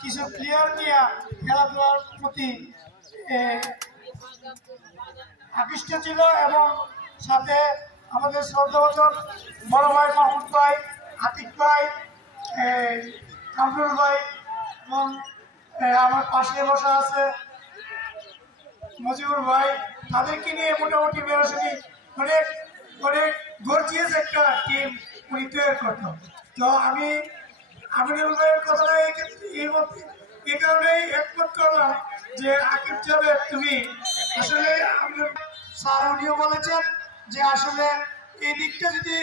কিছু প্লেয়ার নিয়ে খেলাধুলার প্রতি আকৃষ্ট ছিল এবং সাথে আমাদের শ্রদ্ধাভাজন বড় ভাই মাহমুদ ভাই, আতিক ভাই, কামরুল ভাই এবং আমার পাশে বসা আছে মজিবুর ভাই, তাদেরকে নিয়ে মোটামুটি বেরোসনি অনেক অনেক গর্জিয়াস একটা টিম উনি তৈরি করতো। তো আমি আমিনুল ভাইয়ের কথাটা এই কারণেই একমত করলাম যে আকিব জাভেদ তুমি আসলে স্যার উনিও বলেছেন যে আসলে এই দিকটা যদি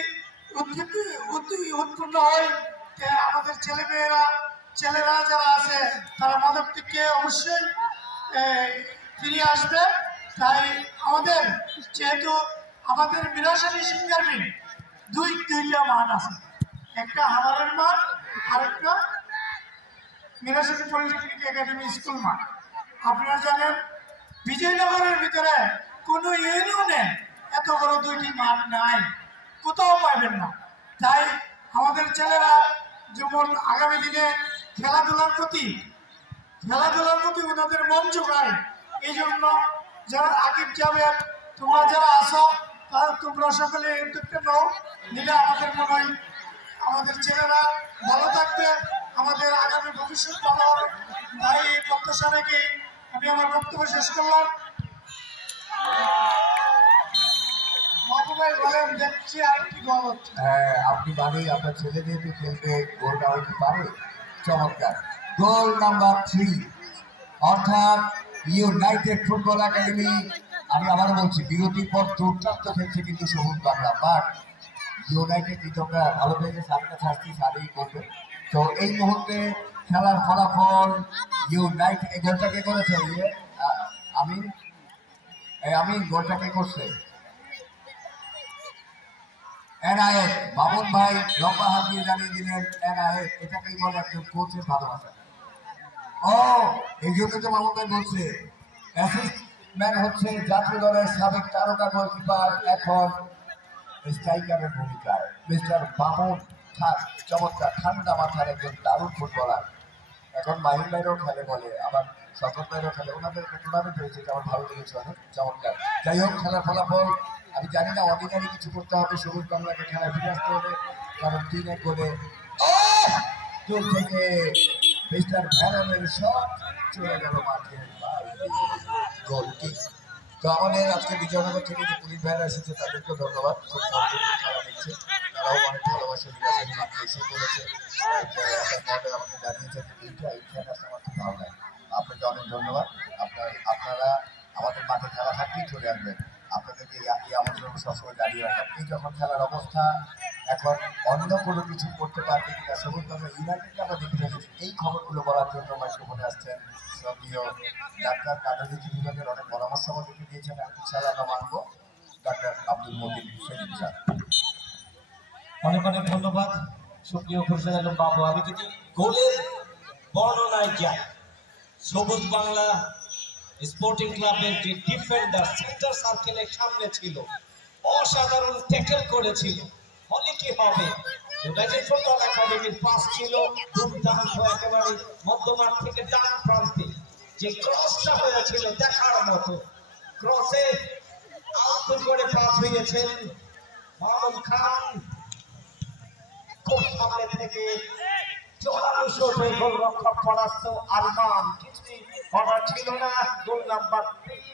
উৎপন্ন হয় আমাদের ছেলেরা যারা আছে তারা মাদক থেকে অবশ্যই ফিরে আসবে। তাই আমাদের যেহেতু আমাদের মিরাশালী সিঙ্গার মিল দুইটা মাঠ আছে, একটা হাওড়ের মাঠ আর একটা মিরাশালী পলিটেকনিক একাডেমি স্কুল মাঠ। আপনারা জানেন বিজয়নগরের ভিতরে কোনো ইউনিয়নে এত বড় দুইটি মাঠ নাই, কোথাও পাইবেন না। তাই আমাদের ছেলেরা যেমন আগামী দিনে খেলাধুলার প্রতি ওনাদের মন জোগায়, এই জন্য যারা আকিব জাভেদ তোমরা যারা আসো তোমরা সকলে উদ্যোগটা নাও, নিলে আমাদের মনে হয় আমাদের ছেলেরা ভালো থাকবে, আমাদের আগামী ভবিষ্যৎ ভালো হবে। তাই এই প্রত্যাশা রেখে আমি আমার বক্তব্য শেষ করলাম। আপনি বাড়ি আপনার ছেলে যেহেতু খেলবে গোলটা হয়তো পারে, চমৎকার গোল নাম্বার 3 অর্থাৎ ইউনাইটেড ফুটবল একাডেমি। আমি আবারও বলছি বিরতির পর দুর্দান্ত খেলছে কিন্তু সবুজ বাংলা, বাট ইউনাইটেড তোমরা ভালো পেয়েছে, সাতটা শাস্তি সারেই করবে। তো এই মুহূর্তে খেলার ফলাফল ইউনাইটেড এই গোলটা কে করেছে? আমি গোলটা কে করছে? এনআইএফ মামুন ভাই লম্বা হাত দিয়ে জানিয়ে দিলেন এনআইএফ। এটাকেই বলে একজন কোচের ভালোবাসা। ও এই জন্য তো মামুন ভাই বলছে অ্যাসিস্টম্যান হচ্ছে জাতীয় দলের সাবেক তারকা গোলকিপার, এখন স্ট্রাইকারের ভূমিকায় মিস্টার মামুন খান। চমৎকার ঠান্ডা মাথার একজন দারুণ ফুটবলার। এখন মাহিন ভাইরাও খেলে বলে, আবার শকত ভাইরাও খেলে, ওনাদের টুর্নামেন্ট হয়েছে, আমার ভালো লেগেছে অনেক চমৎকার। যাই হোক খেলার ফলাফল আমি জানি না, অর্ডিনারি কিছু করতে হবে সবুজ বাংলাকে খেলায় ফিরে আসতে হবে, কারণ 3-1 গোলে দূর থেকে মিস্টার ভ্যানের শট চলে গেল মাঠে গোল কিক। তো আমাদের আজকে বিজয়নগর থেকে যে পুলিশ ভাইরা এসেছে তাদেরকে ধন্যবাদ, খুব খেলা দেখছে, তারাও অনেক ভালোবাসে বিরাশালী মাঠে এসে বলেছে, আমাকে জানিয়েছেন এইখানে আসলে আমার খুব ভালো লাগে। আপনাকে অনেক ধন্যবাদ। আপনারা আমাদের মাঠে খেলা থাকলেই চলে আসবেন, আপনাদেরকে এই আমন্ত্রণ সবসময় দাঁড়িয়ে রাখা। আপনি যখন খেলার অবস্থা এখন অন্য কোনো কিছু করতে পারবে কিনা, সবুজ বাংলা ইউনাইটেডকে আমরা দেখে ফেলেছি। এই খবরগুলো বলার জন্য মাইক্রোফোনে আসছেন শ্রদ্ধেয় ডাক্তার কার্ডিওলজি বিভাগের অনেক পরামর্শ আমাদেরকে দিয়েছেন, ইনশাআল্লাহ আমরা মানবো, ডাক্তার আব্দুল মতিন সেলিম স্যার। অনেক অনেক ধন্যবাদ সুপ্রিয় খুরশেদ আলম বাবু। আমি যদি গোলের বর্ণনায় যাই, সবুজ বাংলা স্পোর্টিং ক্লাবের যে ডিফেন্ডার সেন্টার সার্কেলের সামনে ছিল, অসাধারণ ট্যাকল করেছিল, ফলে কি হবে ইউনাইটেড ফুটবল একাডেমির পাস ছিল দুর্দান্ত, একেবারে মধ্যমাঠ থেকে ডান প্রান্তে যে ক্রসটা হয়েছিল দেখার মতো। ক্রসে আউট করে পাস হয়েছেন মামুন খান, খুব সামনে থেকে জোরালো শটে গোলরক্ষক পরাস্ত আরমান, কিছুই করার ছিল না। গোল নাম্বার 3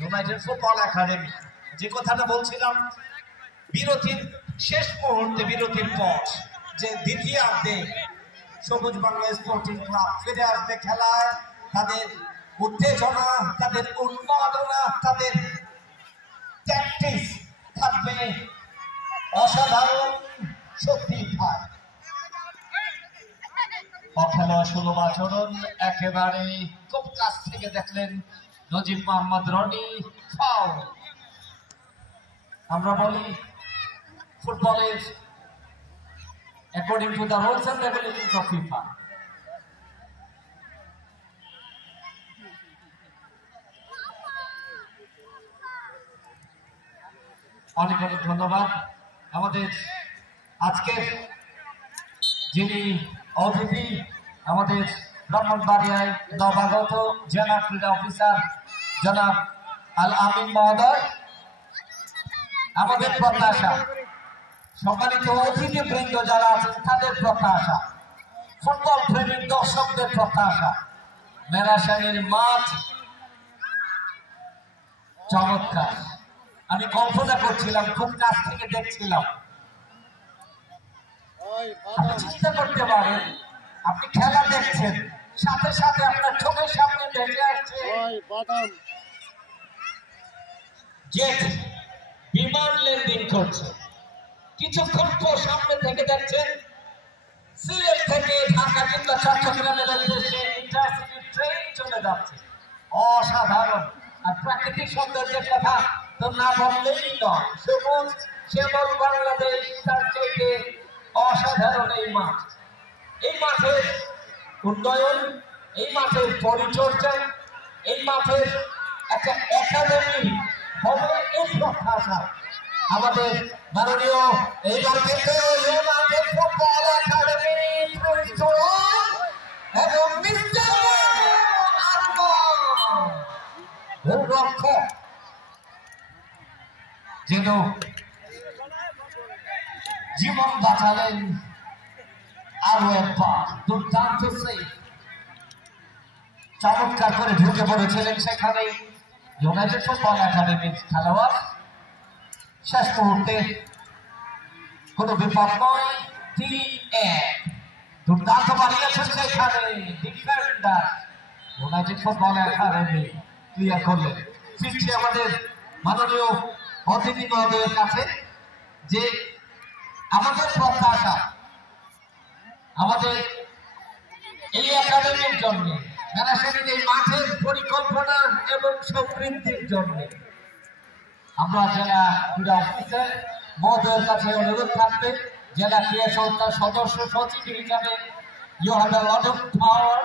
ইউনাইটেড ফুটবল একাডেমি। যে কথাটা বলছিলাম বিরতির শেষ মুহূর্তে, বিরতির পর যে দ্বিতীয়ার্ধে সবুজ বাংলা স্পোর্টিং ক্লাব ফিরে আসবে খেলায়, তাদের উত্তেজনা, তাদের উন্মাদনা, তাদের ট্যাকটিক্স থাকবে অসাধারণ শক্তি। অখেলা সুলভ আচরণ একেবারে খুব কাছ থেকে দেখলেন নজিব মোহাম্মদ রনি, ফাউল। আমরা বলি ফুটবলের according to the rules and regulations of FIFA, অনেক অনেক ধন্যবাদ। আমাদের আজকের যিনি অতিথি আমাদের ব্রাহ্মণবাড়িয়ায় নবাগত জেলা ক্রীড়া অফিসার জনাব আল আমিন মহোদয়। আমাদের প্রত্যাশা, সম্মানিত অতিথিবৃন্দ যারা আছেন তাদের প্রত্যাশা, ফুটবল প্রেমী দর্শকদের প্রত্যাশা, মেরাশানের মাঠ চমৎকার। আমি কল্পনা করছিলাম, খুব কাছ থেকে দেখছিলাম। আপনি চিন্তা করতে পারেন, আপনি খেলা দেখছেন, সাথে সাথে আপনার চোখের সামনে ভেসে আসছে জেট বিমান ল্যান্ডিং করছে। কিছুক্ষণ পর সামনে থেকে দেখছেন সিলেট থেকে ঢাকা কিংবা চট্টগ্রামের উদ্দেশ্যে ইন্টারসিটি ট্রেন চলে যাচ্ছে। অসাধারণ। আর প্রাকৃতিক সৌন্দর্যের কথা তো না বললেই নয়। সবুজ শ্যামল বাংলাদেশ, তার চাইতে অসাধারণ এই মাঠ। এই মাঠের উন্নয়ন, এই মাঠের পরিচর্যা, এই মাঠের একটা একাডেমি হবে এই প্রত্যাশা আমাদের মাননীয় এইবার কিন্তু ইউনাইটেড ফুটবল একাডেমি এবং রক্ষক যেন জীবন বাঁচালেন। আরো একবার দুর্দান্ত সেভ, চমৎকার করে ঢুকে পড়েছিলেন সেখানে ইউনাইটেড ফুটবল একাডেমির খেলোয়াড়। শেষ মুহূর্তে কোনো বিপদ নয়, 3-1 দুর্দান্ত বাড়িয়েছেন সেখানে defender United football academy clear করলেন। ফিরছে আমাদের মাননীয় অতিথি মহোদয়ের কাছে যে আমাদের প্রত্যাশা, আমাদের এই একাডেমির জন্য, মেরাশানের এই মাঠের পরিকল্পনা এবং সমৃদ্ধির জন্য আমরা জেলা ক্রীড়া অফিসার মহোদয়ের কাছে অনুরোধ থাকবে, জেলা ক্রীড়া সংস্থার সদস্য সচিব হিসাবে you have a lot of power.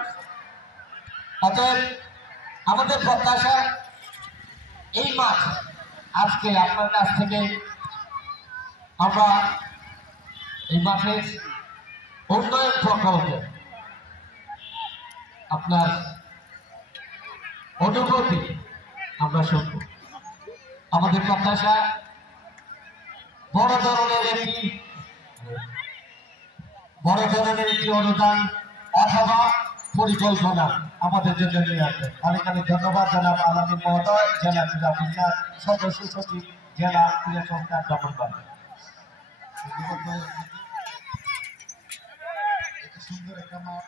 অতএব আমাদের প্রত্যাশা এই মাঠ আজকে আপনার কাছ থেকে আমরা এই মাঠের উন্নয়ন প্রকল্পে আপনার অনুভূতি আমরা শুনব। আমাদের প্রত্যাশা বড় ধরনের একটি অনুদান অথবা পরিকল্পনা আমাদের জন্য নিয়ে আসবেন। অনেক অনেক ধন্যবাদ জনাব আলামিন মহোদয়, জেলা ক্রীড়া অফিসার, সদস্য সচিব, জেলা ক্রীড়া সংস্থা ব্রাহ্মণবাড়িয়া। সুন্দর একটা মাঠ।